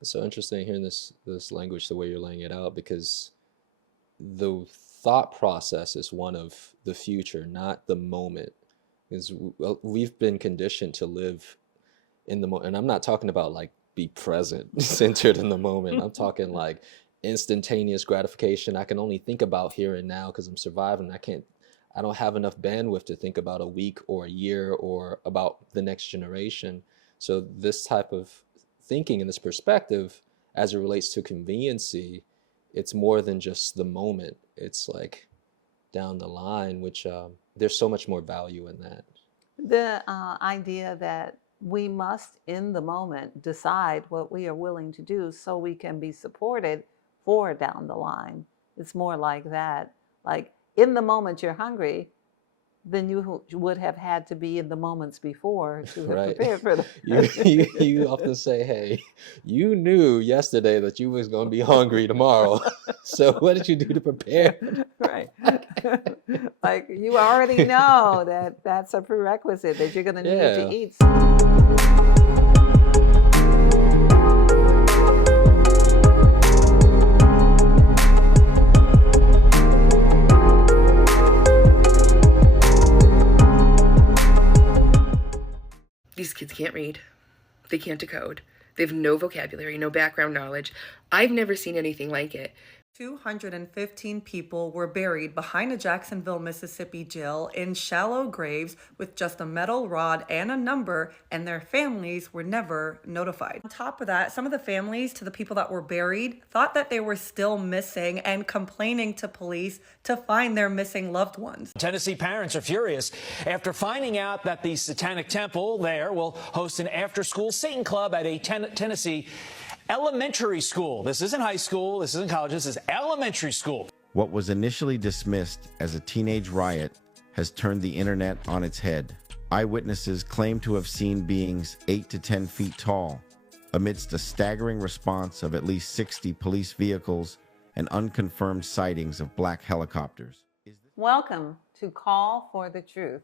It's so interesting hearing this language the way you're laying it out, because the thought process is one of the future, not the moment. Because we've been conditioned to live in the moment, and I'm not talking about like be present, centered in the moment. I'm talking like instantaneous gratification. I can only think about here and now because I'm surviving. I don't have enough bandwidth to think about a week or a year or about the next generation. So this type of thinking and this perspective, as it relates to conveniency, it's more than just the moment. It's like down the line, which there's so much more value in that. The idea that we must, in the moment, decide what we are willing to do so we can be supported for down the line. It's more like that. Like in the moment you're hungry, then you would have had to be in the moments before to have Right. prepared for You often say, hey, you knew yesterday that you was going to be hungry tomorrow. So what did you do to prepare? Right. Like you already know that that's a prerequisite that you're going to need to Yeah. eat. These kids can't read. They can't decode. They have no vocabulary, no background knowledge. I've never seen anything like it. 215 people were buried behind a Jacksonville, Mississippi jail in shallow graves with just a metal rod and a number, and their families were never notified. On top of that, some of the families to the people that were buried thought that they were still missing and complaining to police to find their missing loved ones. Tennessee parents are furious after finding out that the Satanic Temple there will host an after-school Satan club at a Tennessee elementary school. This isn't high school, this isn't college, this is elementary school. What was initially dismissed as a teenage riot has turned the internet on its head. Eyewitnesses claim to have seen beings 8 to 10 feet tall, amidst a staggering response of at least 60 police vehicles and unconfirmed sightings of black helicopters. Welcome to Call for the Truth.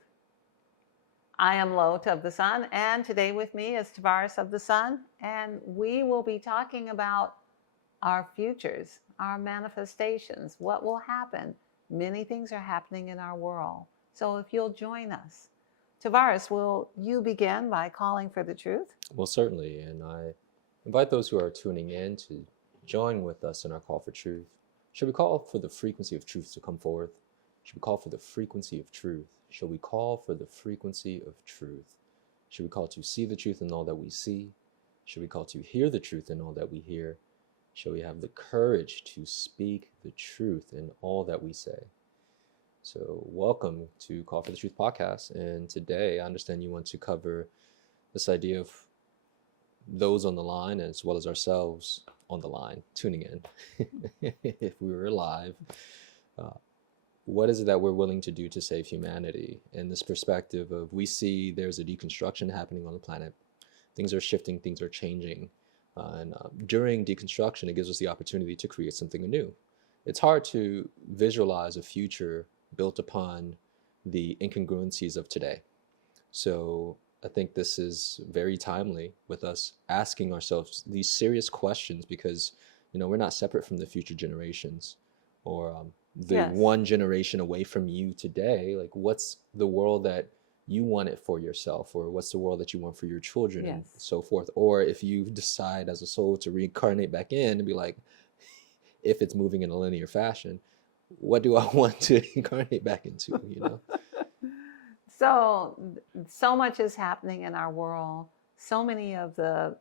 I am LaOta of the Sun, and today with me is Tarvars of the Sun, and we will be talking about our futures, our manifestations, what will happen. Many things are happening in our world, so if you'll join us. Tarvars, will you begin by calling for the truth? Well, certainly, and I invite those who are tuning in to join with us in our call for truth. Should we call for the frequency of truth to come forth? Should we call for the frequency of truth? Shall we call for the frequency of truth? Should we call to see the truth in all that we see? Should we call to hear the truth in all that we hear? Shall we have the courage to speak the truth in all that we say? So welcome to Call for the Truth podcast. And today I understand you want to cover this idea of those on the line as well as ourselves on the line, tuning in. If we were alive, what is it that we're willing to do to save humanity? In this perspective of, we see there's a deconstruction happening on the planet. Things are shifting, things are changing. And during deconstruction, it gives us the opportunity to create something new. It's hard to visualize a future built upon the incongruencies of today. So I think this is very timely with us asking ourselves these serious questions, because, you know, we're not separate from the future generations, or the one generation away from you today. Like, what's the world that you want it for yourself, or what's the world that you want for your children, and so forth? Or if you decide as a soul to reincarnate back in and be like, if it's moving in a linear fashion, what do I want to incarnate back into, you know? So much is happening in our world. So many of the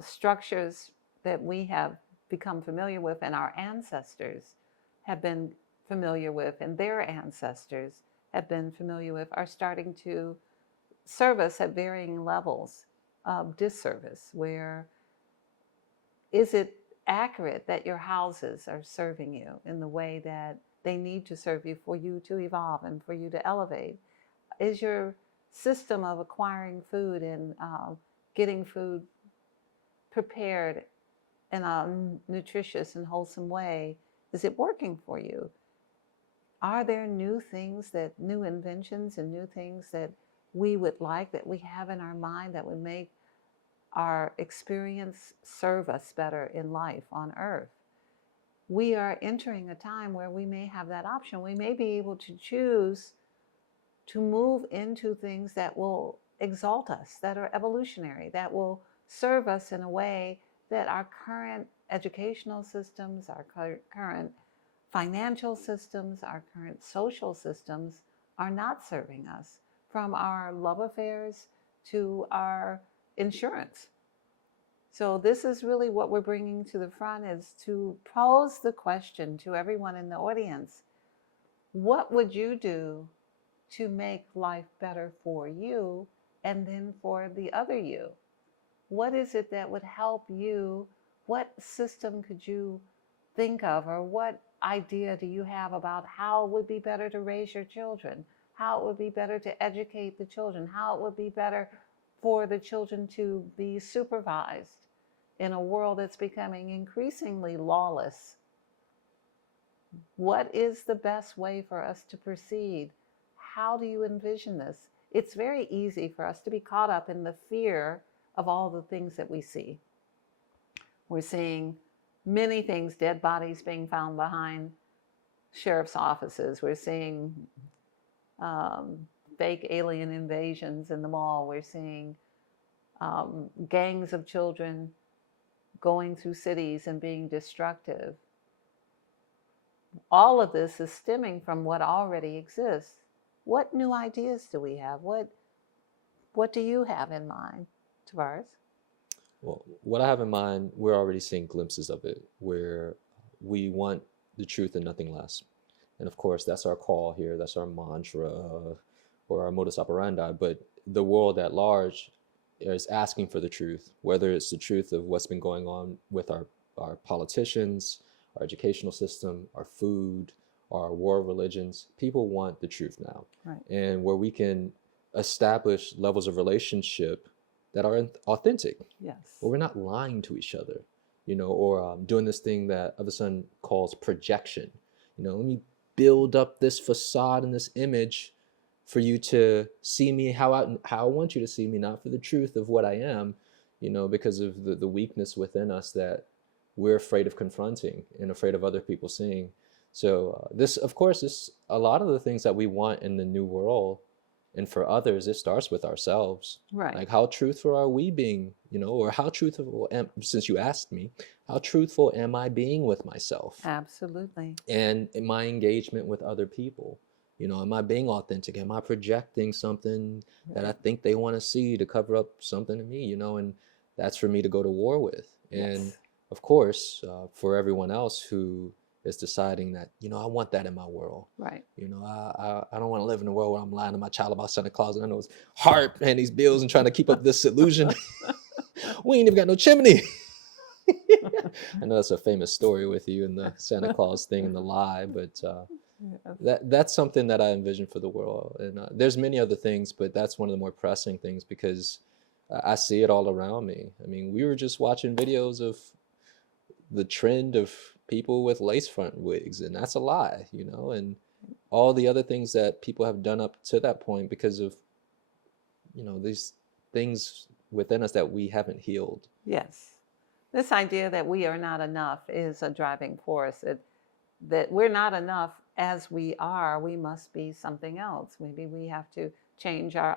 structures that we have become familiar with and our ancestors have been familiar with and their ancestors have been familiar with are starting to serve us at varying levels of disservice. Where is it accurate that your houses are serving you in the way that they need to serve you for you to evolve and for you to elevate? Is your system of acquiring food and getting food prepared in a nutritious and wholesome way, is it working for you? Are there new inventions and new things that we would like, that we have in our mind, that would make our experience serve us better in life on earth. We are entering a time where we may have that option. We may be able to choose to move into things that will exalt us, that are evolutionary, that will serve us in a way that our current educational systems, our current financial systems, our current social systems are not serving us, from our love affairs to our insurance. So this is really what we're bringing to the front, is to pose the question to everyone in the audience: what would you do to make life better for you and then for the other you? What is it that would help you? What system could you think of, or what idea do you have about how it would be better to raise your children, how it would be better to educate the children, how it would be better for the children to be supervised in a world that's becoming increasingly lawless? What is the best way for us to proceed? How do you envision this? It's very easy for us to be caught up in the fear of all the things that we see. We're seeing many things, dead bodies being found behind sheriff's offices. We're seeing fake alien invasions in the mall. We're seeing gangs of children going through cities and being destructive. All of this is stemming from what already exists. What new ideas do we have? What do you have in mind, Tarvars? Well, what I have in mind, we're already seeing glimpses of it, where we want the truth and nothing less. And of course, that's our call here. That's our mantra or our modus operandi. But the world at large is asking for the truth, whether it's the truth of what's been going on with our politicians, our educational system, our food, our war of religions. People want the truth now. Right. And where we can establish levels of relationship that are authentic. Yes. Where we're not lying to each other, or doing this thing that Other Son calls projection. Let me build up this facade and this image for you to see me how I want you to see me, not for the truth of what I am, because of the weakness within us that we're afraid of confronting and afraid of other people seeing. So this, of course, is a lot of the things that we want in the new world. And for others, it starts with ourselves. Right. Like, how truthful are we being, or how truthful since you asked me, how truthful am I being with myself? Absolutely. And in my engagement with other people, am I being authentic? Am I projecting something that I think they want to see to cover up something in me, and that's for me to go to war with. And Yes. of course, for everyone else who is deciding that, I want that in my world. Right. I don't want to live in a world where I'm lying to my child about Santa Claus and I know it's hard paying these bills and trying to keep up this illusion. We ain't even got no chimney. I know that's a famous story with you and the Santa Claus thing and the lie, but that's something that I envision for the world. And there's many other things, but that's one of the more pressing things because I see it all around me. I mean, we were just watching videos of the trend of people with lace front wigs, and that's a lie, and all the other things that people have done up to that point because of, these things within us that we haven't healed. Yes. This idea that we are not enough is a driving force. That we're not enough as we are, we must be something else. Maybe we have to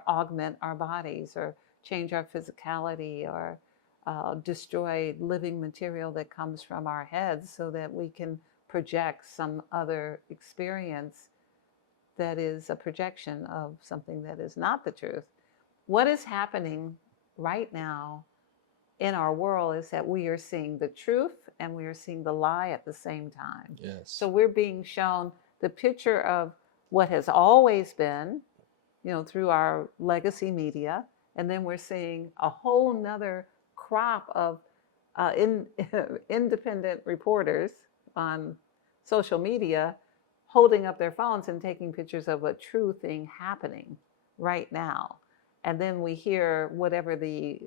augment our bodies, or change our physicality, or destroy living material that comes from our heads so that we can project some other experience that is a projection of something that is not the truth. What is happening right now in our world is that we are seeing the truth and we are seeing the lie at the same time. Yes. So we're being shown the picture of what has always been, through our legacy media, and then we're seeing a whole nother crop of independent reporters on social media holding up their phones and taking pictures of a true thing happening right now. And then we hear whatever the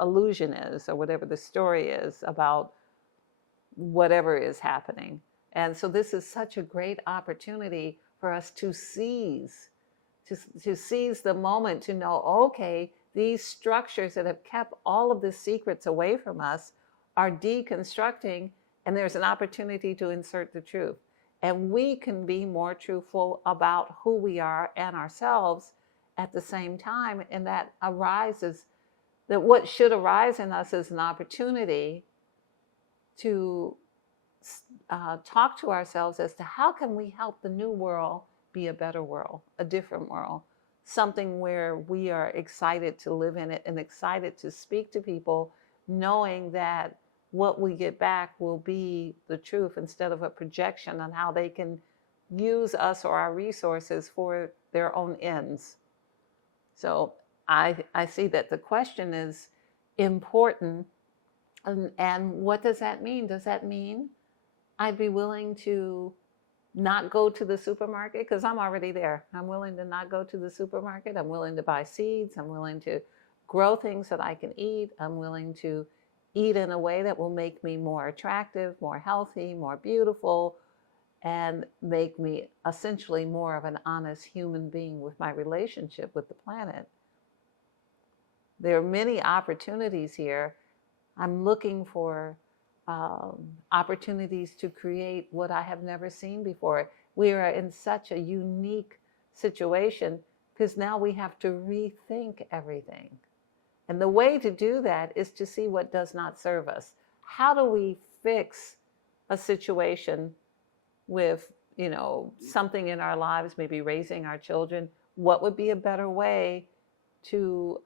illusion is, or whatever the story is about whatever is happening. And so this is such a great opportunity for us to seize the moment, to know, okay, these structures that have kept all of the secrets away from us are deconstructing, and there's an opportunity to insert the truth. And we can be more truthful about who we are and ourselves at the same time. And that arises, that what should arise in us is an opportunity to talk to ourselves as to how can we help the new world be a better world, a different world, something where we are excited to live in it and excited to speak to people, knowing that what we get back will be the truth instead of a projection on how they can use us or our resources for their own ends. So I see that the question is important. And what does that mean? Does that mean I'd be willing to not go to the supermarket? Because I'm already there. I'm willing to not go to the supermarket. I'm willing to buy seeds. I'm willing to grow things that I can eat. I'm willing to eat in a way that will make me more attractive, more healthy, more beautiful, and make me essentially more of an honest human being with my relationship with the planet. There are many opportunities here. I'm looking for opportunities to create what I have never seen before. We are in such a unique situation because now we have to rethink everything. And the way to do that is to see what does not serve us. How do we fix a situation with, something in our lives, maybe raising our children? What would be a better way to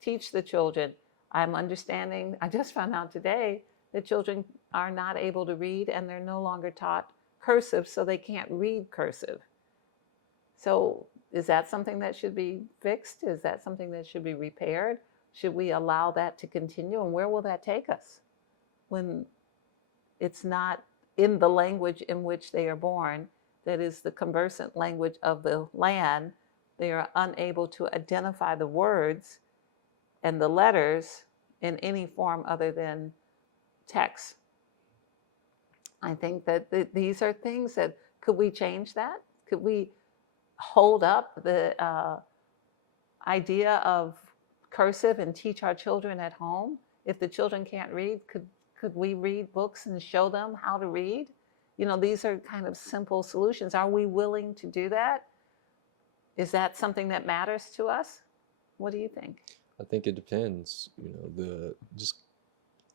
teach the children? I'm understanding, I just found out today that children are not able to read and they're no longer taught cursive, so they can't read cursive. So is that something that should be fixed? Is that something that should be repaired? Should we allow that to continue? And where will that take us when it's not in the language in which they are born, that is the conversant language of the land? They are unable to identify the words and the letters in any form other than text. I think that these are things that, could we change that? Could we hold up the idea of cursive and teach our children at home? If the children can't read, could we read books and show them how to read? These are kind of simple solutions. Are we willing to do that? Is that something that matters to us? What do you think? I think it depends.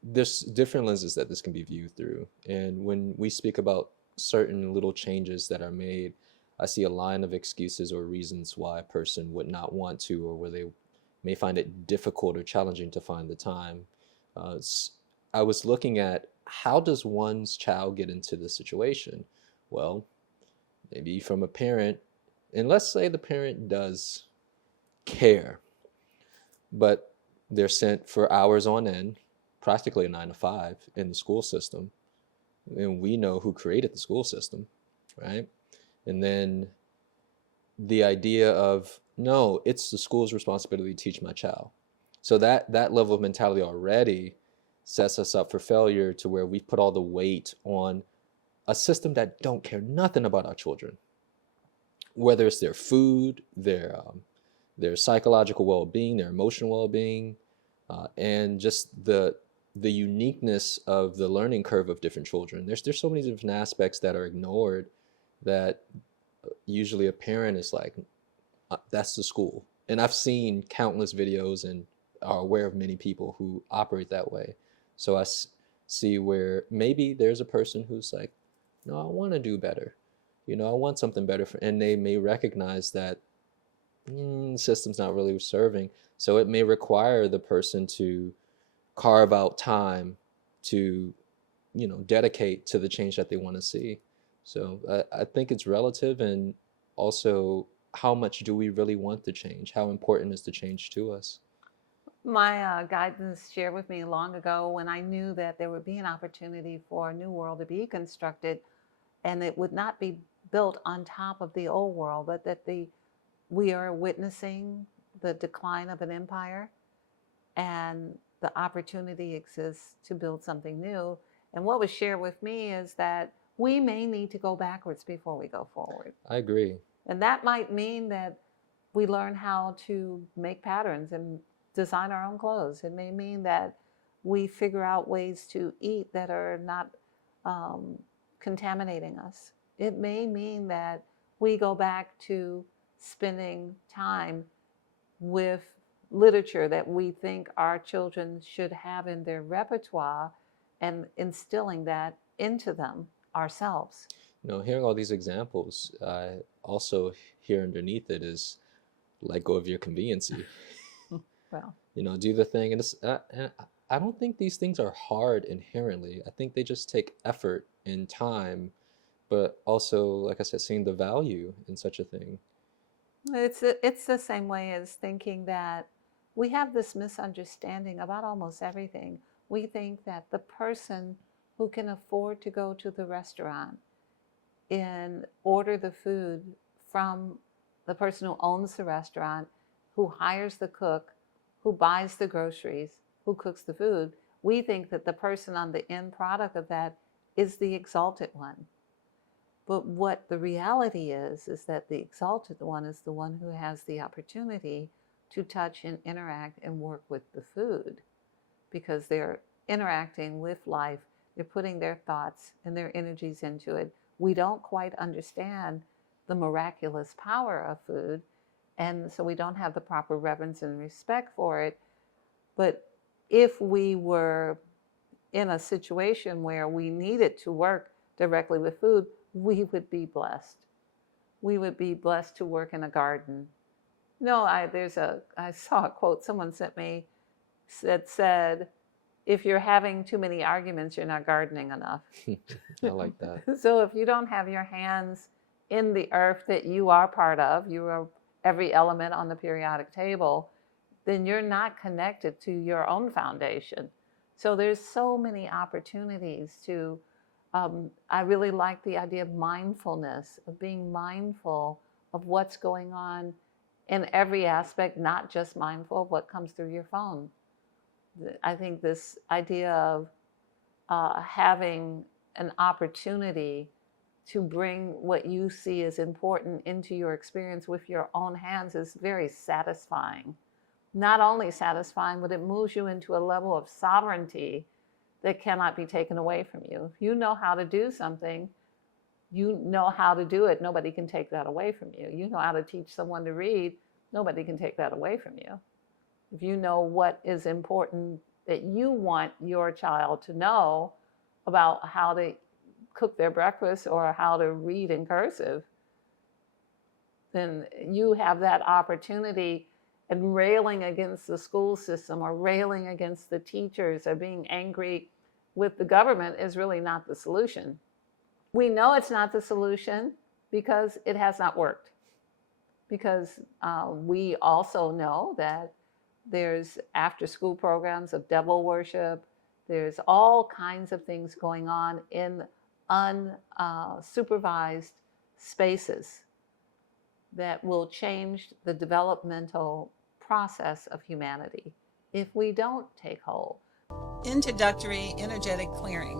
There's different lenses that this can be viewed through. And when we speak about certain little changes that are made, I see a line of excuses or reasons why a person would not want to, or where they may find it difficult or challenging to find the time. I was looking at, how does one's child get into the situation? Well, maybe from a parent, and let's say the parent does care, but they're sent for hours on end, practically a 9 to 5 in the school system. And we know who created the school system, right? And then the idea of, no, it's the school's responsibility to teach my child. So that level of mentality already sets us up for failure, to where we put all the weight on a system that don't care nothing about our children, whether it's their food, their psychological well-being, their emotional well-being, and just the uniqueness of the learning curve of different children. There's so many different aspects that are ignored, that usually a parent is like, that's the school. And I've seen countless videos and are aware of many people who operate that way. So I see where maybe there's a person who's like, no, I want to do better. I want something better. And they may recognize that the system's not really serving. So it may require the person to carve out time to, dedicate to the change that they want to see. So I think it's relative, and also, how much do we really want the change? How important is the change to us? My guidance shared with me long ago, when I knew that there would be an opportunity for a new world to be constructed, and it would not be built on top of the old world, but that we are witnessing the decline of an empire, and the opportunity exists to build something new. And what was shared with me is that we may need to go backwards before we go forward. I agree. And that might mean that we learn how to make patterns and design our own clothes. It may mean that we figure out ways to eat that are not contaminating us. It may mean that we go back to spending time with literature that we think our children should have in their repertoire and instilling that into them ourselves. Hearing all these examples, also here underneath it is let go of your conveniency. Well, Do the thing. And I don't think these things are hard inherently. I think they just take effort and time, but also, like I said, seeing the value in such a thing. it's the same way as thinking that we have this misunderstanding about almost everything. We think that the person who can afford to go to the restaurant and order the food from the person who owns the restaurant, who hires the cook, who buys the groceries, who cooks the food, we think that the person on the end product of that is the exalted one. But what the reality is that the exalted one is the one who has the opportunity to touch and interact and work with the food, because they're interacting with life. They're putting their thoughts and their energies into it. We don't quite understand the miraculous power of food, and so we don't have the proper reverence and respect for it. But if we were in a situation where we needed to work directly with food, we would be blessed. We would be blessed to work in a garden. I saw a quote someone sent me that said, if you're having too many arguments, you're not gardening enough. I like that. So if you don't have your hands in the earth that you are part of, you are every element on the periodic table, then you're not connected to your own foundation. So there's so many opportunities to, I really like the idea of mindfulness, of being mindful of what's going on in every aspect, not just mindful of what comes through your phone. I think this idea of having an opportunity to bring what you see as important into your experience with your own hands is very satisfying. Not only satisfying, but it moves you into a level of sovereignty that cannot be taken away from you. If you know how to do something, you know how to do it. Nobody can take that away from you. You know how to teach someone to read. Nobody can take that away from you. If you know what is important that you want your child to know about how to cook their breakfast or how to read in cursive, then you have that opportunity. And railing against the school system or railing against the teachers or being angry with the government is really not the solution. We know it's not the solution because it has not worked. Because we also know that there's after-school programs of devil worship. There's all kinds of things going on in unsupervised spaces that will change the developmental process of humanity if we don't take hold. Introductory energetic clearing.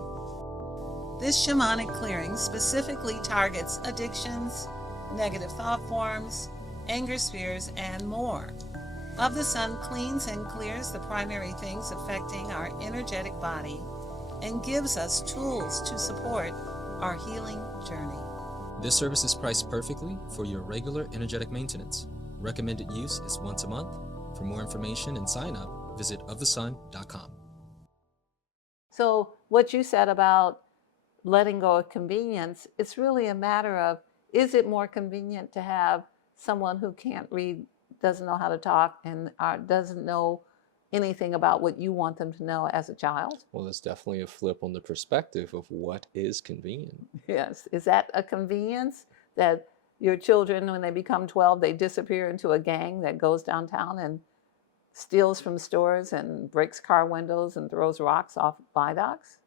This shamanic clearing specifically targets addictions, negative thought forms, anger spheres, and more. Of the Sun cleans and clears the primary things affecting our energetic body and gives us tools to support our healing journey. This service is priced perfectly for your regular energetic maintenance. Recommended use is once a month. For more information and sign up, visit ofthesun.com. So what you said about letting go of convenience, it's really a matter of, is it more convenient to have someone who can't read, doesn't know how to talk, and doesn't know anything about what you want them to know as a child? Well, it's definitely a flip on the perspective of what is convenient. Yes. Is that a convenience that your children, when they become 12, they disappear into a gang that goes downtown and steals from stores and breaks car windows and throws rocks off viaducts?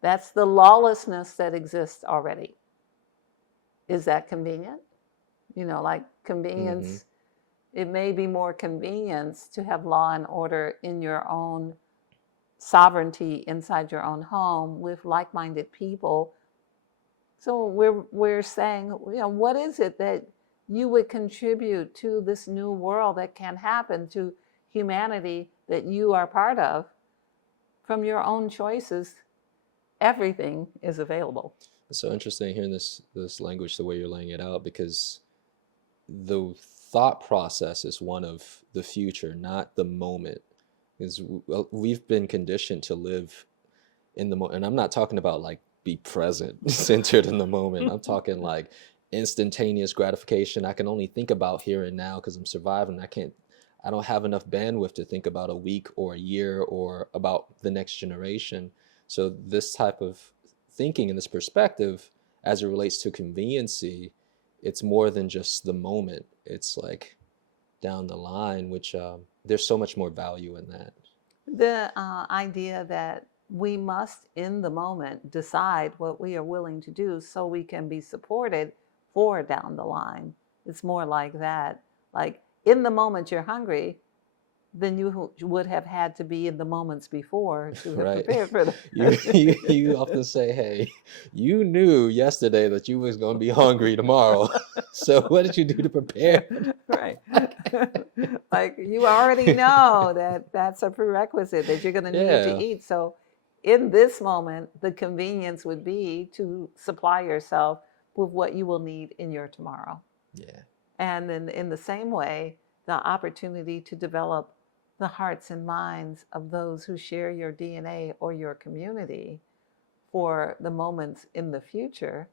That's the lawlessness that exists already. Is that convenient? Like convenience. Mm-hmm. It may be more convenience to have law and order in your own sovereignty inside your own home with like-minded people. So we're saying, what is it that you would contribute to this new world that can happen to humanity that you are part of from your own choices. Everything is available. It's so interesting hearing this language the way you're laying it out, because the thought process is one of the future, not the moment. Because we've been conditioned to live in the moment, and I'm not talking about like be present, centered in the moment. I'm talking like instantaneous gratification. I can only think about here and now because I'm surviving. I don't have enough bandwidth to think about a week or a year or about the next generation. So this type of thinking and this perspective, as it relates to conveniency, it's more than just the moment. It's like down the line, which there's so much more value in that. The idea that we must, in the moment, decide what we are willing to do so we can be supported for down the line. It's more like that. Like, in the moment you're hungry, then you would have had to be in the moments before to have prepared for that. You often say, hey, you knew yesterday that you was going to be hungry tomorrow. So what did you do to prepare? Right. Like, you already know that that's a prerequisite that you're going to need to eat. So in this moment, the convenience would be to supply yourself with what you will need in your tomorrow. Yeah. And then in the same way, the opportunity to develop the hearts and minds of those who share your DNA or your community for the moments in the future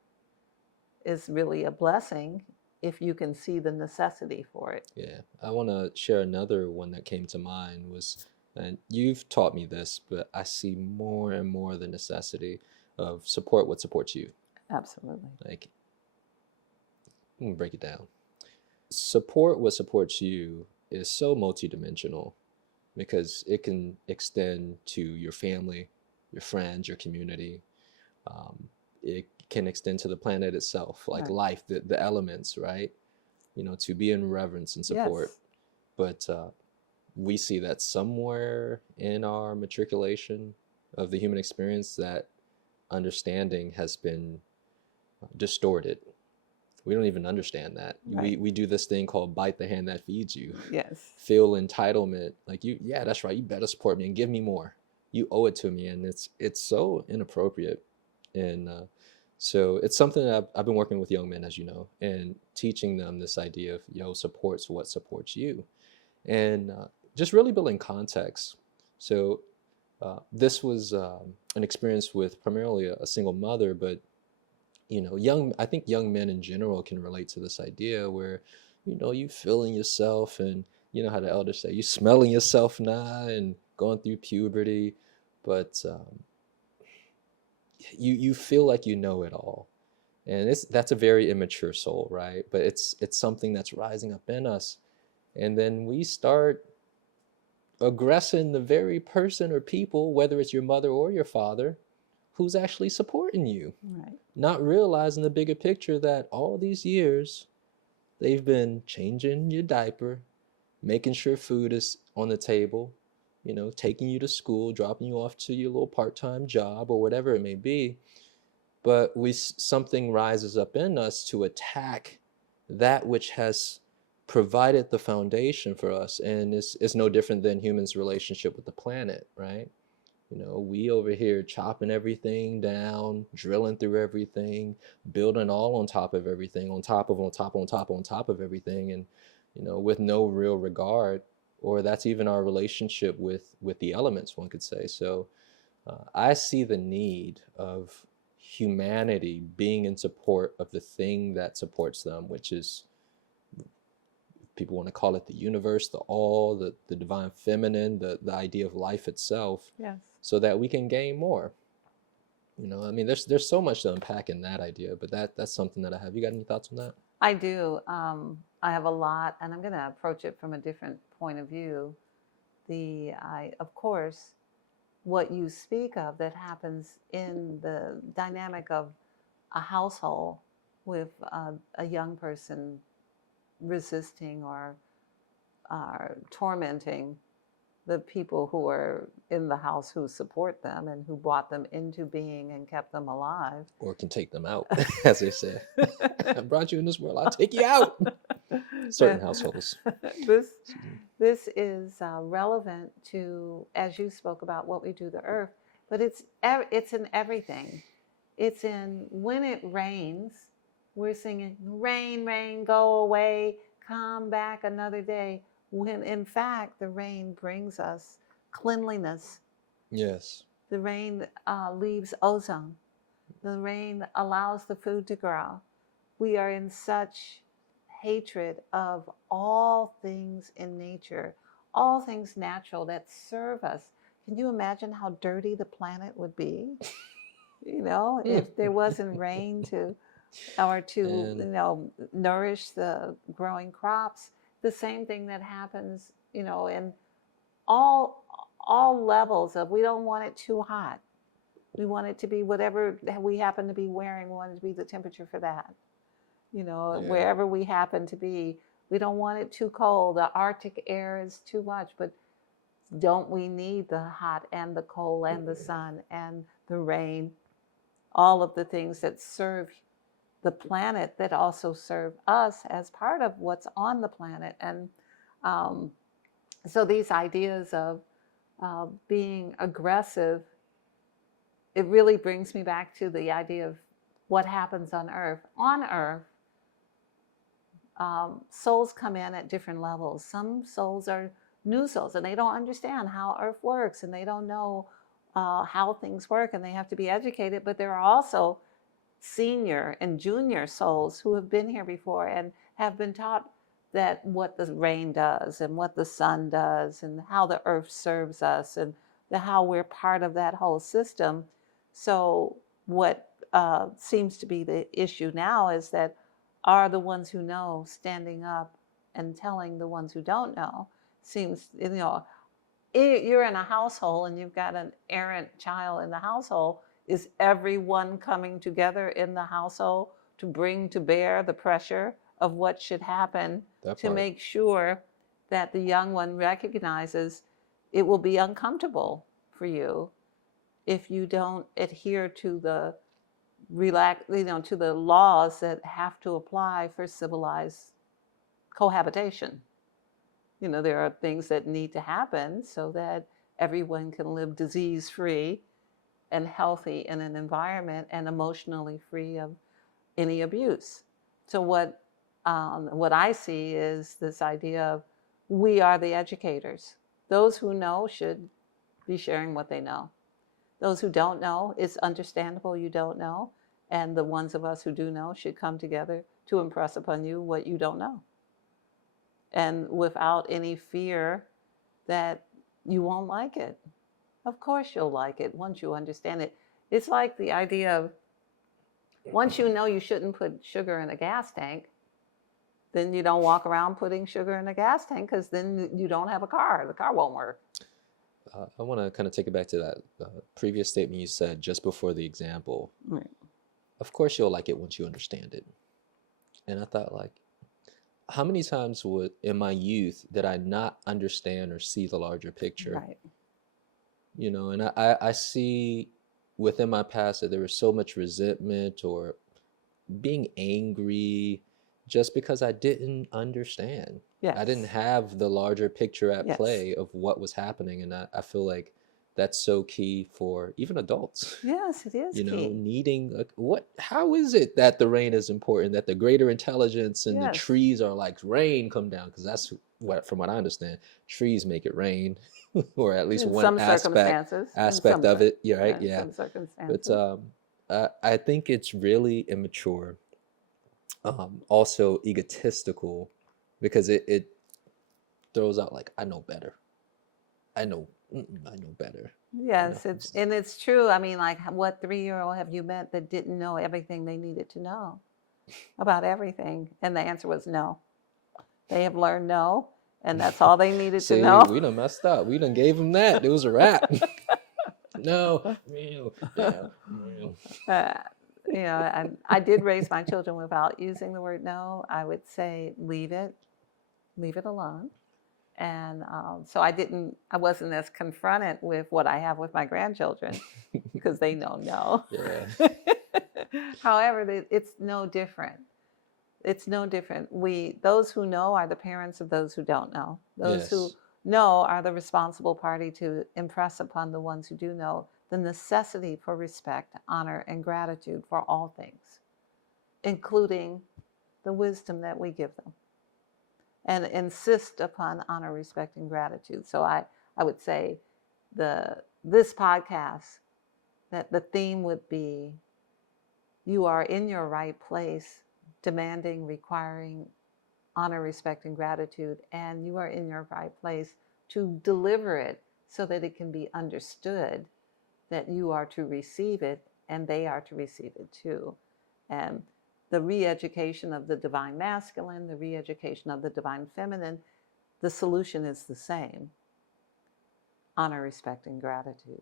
is really a blessing if you can see the necessity for it. Yeah. I want to share another one that came to mind was, and you've taught me this, but I see more and more the necessity of support what supports you. Absolutely. Like, let me break it down. Support what supports you is so multidimensional, because it can extend to your family, your friends, your community. It can extend to the planet itself, like Right. life, the elements, right? You know, to be in reverence and support. Yes. But we see that somewhere in our matriculation of the human experience, that understanding has been distorted. We don't even understand that. Right. We do this thing called bite the hand that feeds you. Yes. Feel entitlement, like yeah, that's right, you better support me and give me more. You owe it to me, and it's so inappropriate. And so it's something that I've been working with young men, as you know, and teaching them this idea of supports what supports you, and just really building context. So this was an experience with primarily a single mother, but I think young men in general can relate to this idea where, you feeling yourself, and you know how the elders say, you smelling yourself now and going through puberty, but you feel like you know it all. And that's a very immature soul, right? But it's something that's rising up in us. And then we start aggressing the very person or people, whether it's your mother or your father, who's actually supporting you. Right. Not realizing the bigger picture that all these years they've been changing your diaper, making sure food is on the table, taking you to school, dropping you off to your little part-time job or whatever it may be. But something rises up in us to attack that which has provided the foundation for us. And it's no different than humans' relationship with the planet, right? We over here chopping everything down, drilling through everything, building all on top of everything, on top of everything, and with no real regard. Or that's even our relationship with the elements, one could say. So I see the need of humanity being in support of the thing that supports them, which is, people want to call it the universe, the all, the divine feminine, the idea of life itself. Yes. So that we can gain more. There's so much to unpack in that idea, but that's something that I have. You got any thoughts on that? I do. I have a lot, and I'm going to approach it from a different point of view. Of course, what you speak of that happens in the dynamic of a household with a young person resisting or tormenting the people who are in the house who support them and who brought them into being and kept them alive. Or can take them out, as they say. I brought you in this world, I'll take you out. certain households. This is relevant to, as you spoke about, what we do to earth, but it's in everything. It's in when it rains, we're singing, rain, rain, go away, come back another day, when in fact the rain brings us cleanliness. Yes. The rain leaves ozone. The rain allows the food to grow. We are in such hatred of all things in nature, all things natural that serve us. Can you imagine how dirty the planet would be? If there wasn't rain to nourish the growing crops. The same thing that happens, in all levels of, we don't want it too hot. We want it to be whatever we happen to be wearing, we want it to be the temperature for that. Wherever we happen to be, we don't want it too cold. The Arctic air is too much, but don't we need the hot and the cold and the sun and the rain? All of the things that serve the planet that also serve us as part of what's on the planet. And so these ideas of being aggressive, it really brings me back to the idea of what happens on Earth. On Earth, souls come in at different levels. Some souls are new souls, and they don't understand how Earth works, and they don't know how things work, and they have to be educated. But there are also senior and junior souls who have been here before and have been taught that what the rain does and what the sun does and how the earth serves us and how we're part of that whole system. So what seems to be the issue now is that are the ones who know standing up and telling the ones who don't know. Seems, you're in a household and you've got an errant child in the household. Is everyone coming together in the household to bring to bear the pressure of what should happen to make sure that the young one recognizes it will be uncomfortable for you if you don't adhere to the to the laws that have to apply for civilized cohabitation? There are things that need to happen so that everyone can live disease-free and healthy in an environment and emotionally free of any abuse. So what I see is this idea of we are the educators. Those who know should be sharing what they know. Those who don't know, it's understandable you don't know. And the ones of us who do know should come together to impress upon you what you don't know. And without any fear that you won't like it. Of course you'll like it once you understand it. It's like the idea of once you know you shouldn't put sugar in a gas tank, then you don't walk around putting sugar in a gas tank because then you don't have a car. The car won't work. I want to kind of take it back to that previous statement you said just before the example. Right. Of course you'll like it once you understand it. And I thought, how many times in my youth did I not understand or see the larger picture? Right. And I see within my past that there was so much resentment or being angry just because I didn't understand. Yes. I didn't have the larger picture at Yes. play of what was happening. And I feel like that's so key for even adults. Yes, it is key. Needing how is it that the rain is important, that the greater intelligence and the trees are like rain come down? Because that's from what I understand, trees make it rain. Or at least in one some aspect of it. Yeah, right. Yeah. Some circumstances. But I think it's really immature, also egotistical, because it throws out I know better. I know better. Yes, it's true. I mean, what 3-year-old have you met that didn't know everything they needed to know about everything? And the answer was no. They have learned no. And that's all they needed to know. We done messed up. We done gave them that. It was a wrap. No. I did raise my children without using the word no. I would say leave it alone. And so I wasn't as confronted with what I have with my grandchildren because they know no. Yeah. However, it's no different. It's no different. Those who know are the parents of those who don't know. Those who Yes. know are the responsible party to impress upon the ones who do know the necessity for respect, honor, and gratitude for all things, including the wisdom that we give them, and insist upon honor, respect, and gratitude. So I would say this podcast, that the theme would be, you are in your right place, demanding, requiring honor, respect, and gratitude, and you are in your right place to deliver it so that it can be understood that you are to receive it and they are to receive it too. And the re-education of the divine masculine, the re-education of the divine feminine, the solution is the same: honor, respect, and gratitude.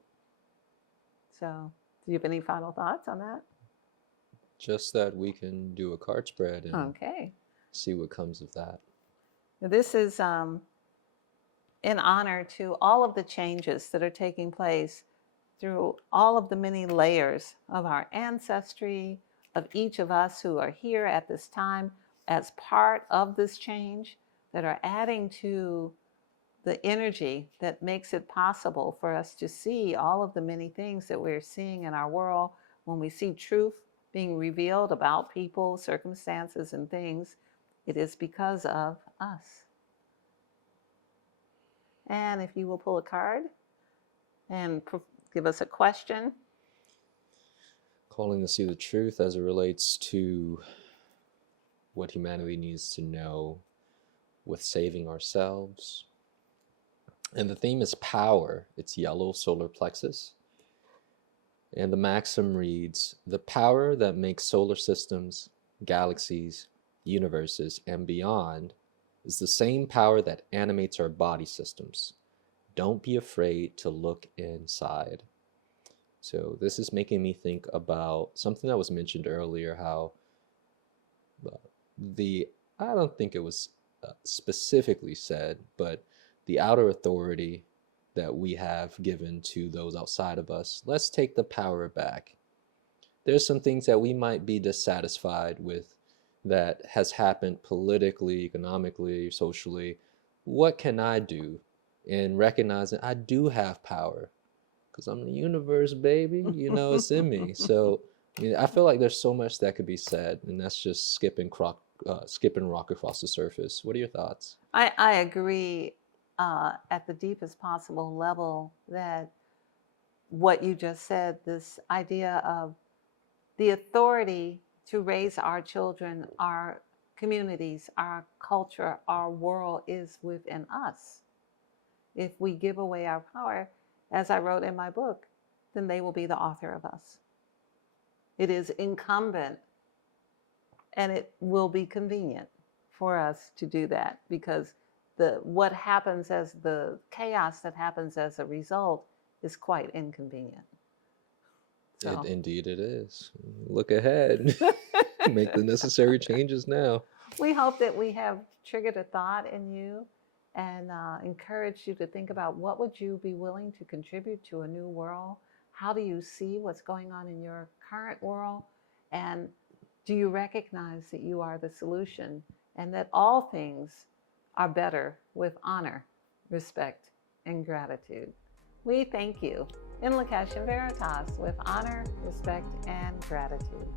So, do you have any final thoughts on that? Just that we can do a card spread and Okay. see what comes of that. This is in honor to all of the changes that are taking place through all of the many layers of our ancestry, of each of us who are here at this time as part of this change, that are adding to the energy that makes it possible for us to see all of the many things that we're seeing in our world. When we see truth being revealed about people, circumstances, and things, it is because of us. And if you will pull a card and give us a question. Calling to see the truth as it relates to what humanity needs to know with saving ourselves. And the theme is power. It's yellow, solar plexus. And the maxim reads, the power that makes solar systems, galaxies, universes, and beyond is the same power that animates our body systems. Don't be afraid to look inside. So this is making me think about something that was mentioned earlier, how I don't think it was specifically said, but the outer authority that we have given to those outside of us, let's take the power back. There's some things that we might be dissatisfied with that has happened politically, economically, socially. What can I do in recognizing I do have power? Because I'm the universe, baby. You know, it's in me. So I feel like there's so much that could be said, and that's just skipping rock across the surface. What are your thoughts? I agree at the deepest possible level that what you just said, this idea of the authority to raise our children, our communities, our culture, our world is within us. If we give away our power, as I wrote in my book, then they will be the author of us. It is incumbent, and it will be convenient for us to do that, because what happens as the chaos that happens as a result is quite inconvenient. So. Indeed it is. Look ahead. Make the necessary changes now. We hope that we have triggered a thought in you and encouraged you to think about, what would you be willing to contribute to a new world? How do you see what's going on in your current world? And do you recognize that you are the solution, and that all things are better with honor, respect, and gratitude? We thank you in Lakesh and Veritas with honor, respect, and gratitude.